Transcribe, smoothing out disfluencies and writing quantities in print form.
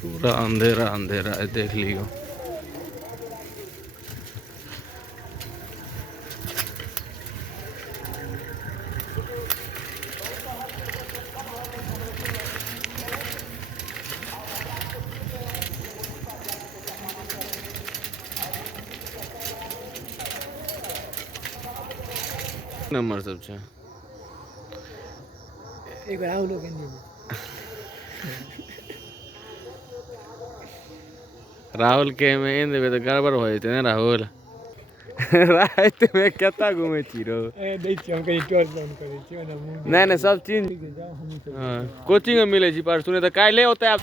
पूरा अंधेरा अंधेरा है, देख लियो। नंबर सब छे एक राहुल के राहुल के में इन देबे तो गड़बड़ हो जते ना राहुल। रात में केता घूमे छी रो ए दै छी हम कहीं टॉर्च ऑन करे छी ना मुंह नहीं नहीं सब चीज जाओ हम कोचिंग में मिले छी परसू ने तो काल्हि होते आप